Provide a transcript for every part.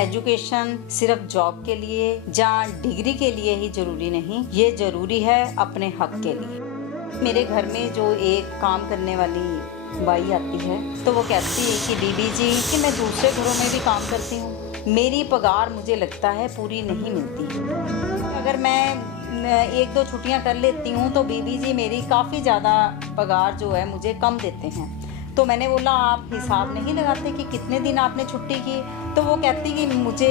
Education सिर्फ job के लिए या डिग्री के लिए ही जरूरी नहीं, ये जरूरी है अपने हक के लिए। मेरे घर में जो एक काम करने वाली बाई आती है तो वो कहती है कि बीबी जी कि मैं दूसरे घरों में भी काम करती हूँ, मेरी पगार मुझे लगता है पूरी नहीं मिलती। अगर मैं 1-2 छुट्टियाँ कर लेती हूँ तो बीबी जी मेरी काफ़ी ज़्यादा पगार जो है मुझे कम देते हैं। तो मैंने बोला आप हिसाब नहीं लगाते कि कितने दिन आपने छुट्टी की? तो वो कहती कि मुझे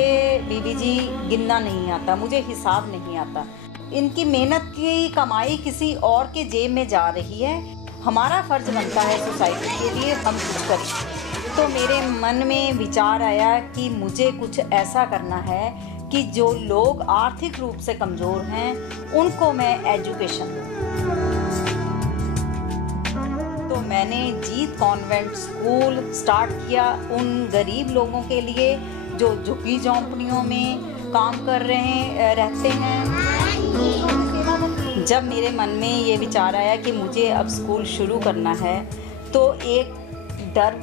बीबी जी गिनना नहीं आता, मुझे हिसाब नहीं आता। इनकी मेहनत की कमाई किसी और के जेब में जा रही है, हमारा फ़र्ज़ बनता है सोसाइटी के लिए हम कुछ करें। तो मेरे मन में विचार आया कि मुझे कुछ ऐसा करना है कि जो लोग आर्थिक रूप से कमज़ोर हैं उनको मैं एजुकेशन दूँ। तो मैंने जीत कॉन्वेंट स्कूल स्टार्ट किया उन गरीब लोगों के लिए जो झुग्गी झोंपड़ियों में काम कर रहते हैं। जब मेरे मन में ये विचार आया कि मुझे अब स्कूल शुरू करना है तो एक डर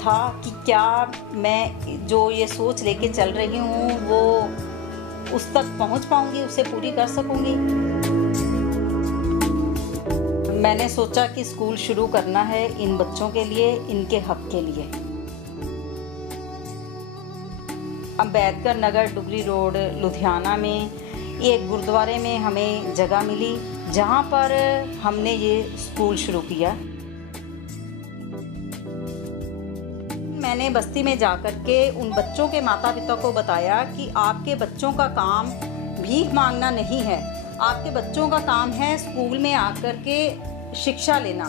था कि क्या मैं जो ये सोच लेके चल रही हूँ वो उस तक पहुँच पाऊँगी, उसे पूरी कर सकूँगी। मैंने सोचा कि स्कूल शुरू करना है इन बच्चों के लिए, इनके हक के लिए। अम्बेडकर नगर डुगरी रोड लुधियाना में एक गुरुद्वारे में हमें जगह मिली जहाँ पर हमने ये स्कूल शुरू किया। मैंने बस्ती में जाकर के उन बच्चों के माता पिता को बताया कि आपके बच्चों का काम भीख मांगना नहीं है, आपके बच्चों का काम है स्कूल में आकर के शिक्षा लेना।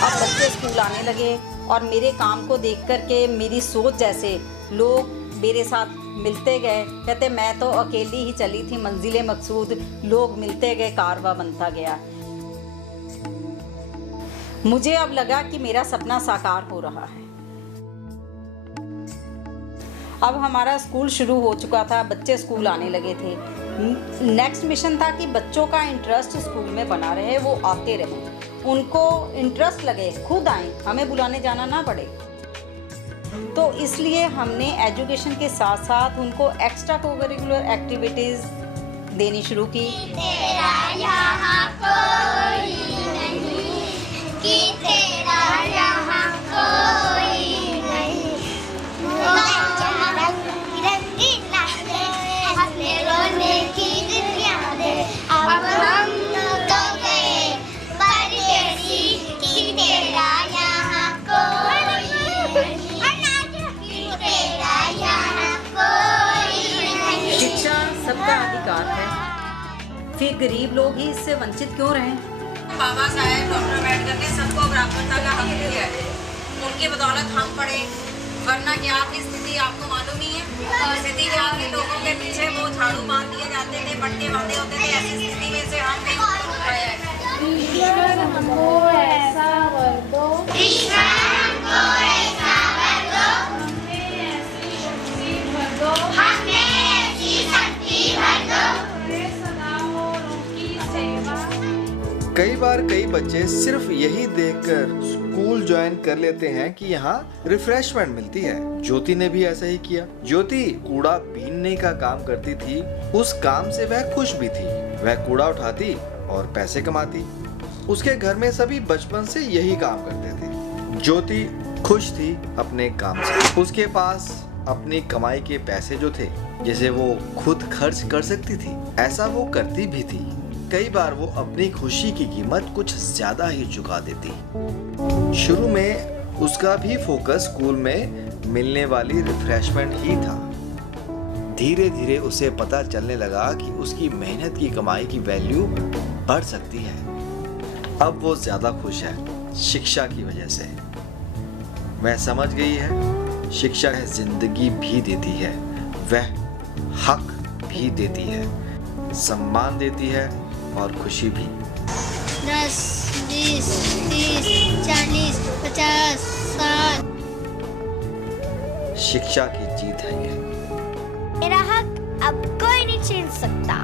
अब बच्चे स्कूल आने लगे और मेरे काम को देख कर के मेरी सोच जैसे लोग मेरे साथ मिलते गए। कहते मैं तो अकेली ही चली थी मंजिले मकसूद, लोग मिलते गए, कारवां बनता गया। मुझे अब लगा कि मेरा सपना साकार हो रहा है। अब हमारा स्कूल शुरू हो चुका था, बच्चे स्कूल आने लगे थे। नेक्स्ट मिशन था कि बच्चों का इंटरेस्ट स्कूल में बना रहे, वो आते रहे, उनको इंटरेस्ट लगे, खुद आए, हमें बुलाने जाना ना पड़े। तो इसलिए हमने एजुकेशन के साथ साथ उनको एक्स्ट्रा कोकरिकुलर एक्टिविटीज़ देनी शुरू की। तेरा यहाँ कोई नहीं, कि तेरा यहाँ कोई नहीं। रंगीला दे, हंसने रोने की दुनिया दे। अब हम तो गए परदेसी, कि तेरा यहाँ कोई नहीं, कि तेरा यहाँ कोई नहीं। शिक्षा सबका अधिकार है, फिर गरीब लोग ही इससे वंचित क्यों रहें? बाबा साहेब डॉक्टर अम्बेडकर ने सबको बराबरता का हक दिया है, उनकी बदौलत हम पढ़े, वरना क्या आपकी स्थिति आपको मालूम ही है। स्थिति क्या थी, लोगों के पीछे वो झाड़ू बांध दिए जाते थे, पट्टे बांधे होते थे। ऐसी स्थिति में से हम कहीं उठाया है। ईश्वर हमको ऐसा वर दो, ईश्वर हमको ऐसा वर दो, हमें ऐसी शक्ति भर दो, हमें ऐसी शक्ति भर दो, हमें सदा हो उनकी सेवा। कई बार कई बच्चे सिर्फ यही देखकर स्कूल ज्वाइन कर लेते हैं कि यहाँ रिफ्रेशमेंट मिलती है। ज्योति ने भी ऐसा ही किया। ज्योति कूड़ा बीनने का काम करती थी, उस काम से वह खुश भी थी। वह कूड़ा उठाती और पैसे कमाती। उसके घर में सभी बचपन से यही काम करते थे। ज्योति खुश थी अपने काम से। उसके पास अपनी कमाई के पैसे जो थे, जिसे वो खुद खर्च कर सकती थी, ऐसा वो करती भी थी। कई बार वो अपनी खुशी की कीमत कुछ ज्यादा ही चुका देती। शुरू में उसका भी फोकस स्कूल में मिलने वाली रिफ्रेशमेंट ही था। धीरे धीरे उसे पता चलने लगा कि उसकी मेहनत की कमाई की वैल्यू बढ़ सकती है। अब वो ज्यादा खुश है शिक्षा की वजह से। वह समझ गई है शिक्षा जिंदगी भी देती है, वह हक भी देती है, सम्मान देती है और खुशी भी। 10, 20, 30, 40, 50, 60। शिक्षा की जीत है ये। मेरा हक अब कोई नहीं छीन सकता।